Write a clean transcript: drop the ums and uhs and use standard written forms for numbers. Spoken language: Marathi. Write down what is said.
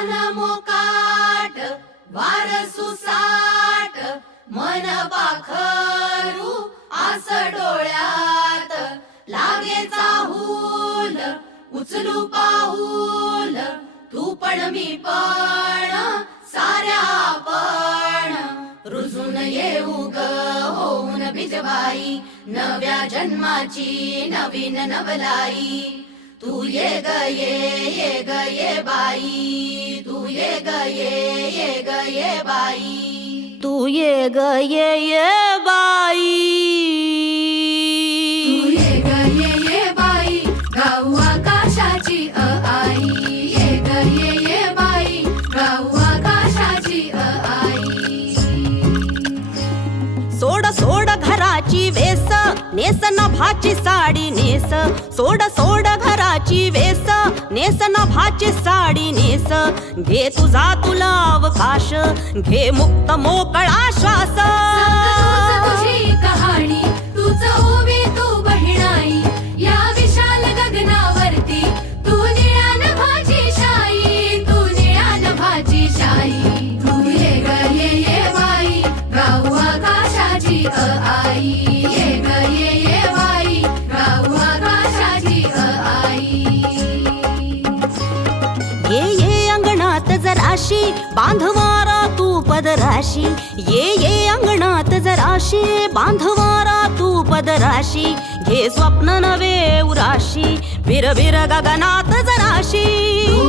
रान मोकाट वार सुसाट मन पाखरू आस डोळ्यात लागे चाहूल उचलू पाऊल तू पण मी पण साऱ्या आपण रुजून येऊ ग होऊन बिजबाई नव्या जन्माची नवीन नवलाई तू ये ग ये ग ये बाई तू ये ग ये ग ये बाई तू ये ग ये बाई तू ये ग ये बाई गाऊ आकाशाची आई ये ग ये बाई गाऊ आकाशाची आई सोड सोड घराची वेस नेस नभाची साडी नेस सोड सोड घराची वेस नेस नभाची साडी नेस घे तुझा तुला अवकाश घे मुक्त मोकळा श्वास तुझी कहाणी तूच ओवी तू बहिणाई या विशाल गगनावरती तू निळ्या नभाची शाई तू निळ्या नभाची शाई तू ये ग ये बाई गाऊ आकाशाची आई ये ग ये बाई गाऊ आकाशाची आई ये अंगणात जराशी बांधवारा तू पदराशी ये अंगणात जराशी बांधवारा तू पदराशी घे स्वप्न नवे उराशी बिर बिर गगनात जराशी तू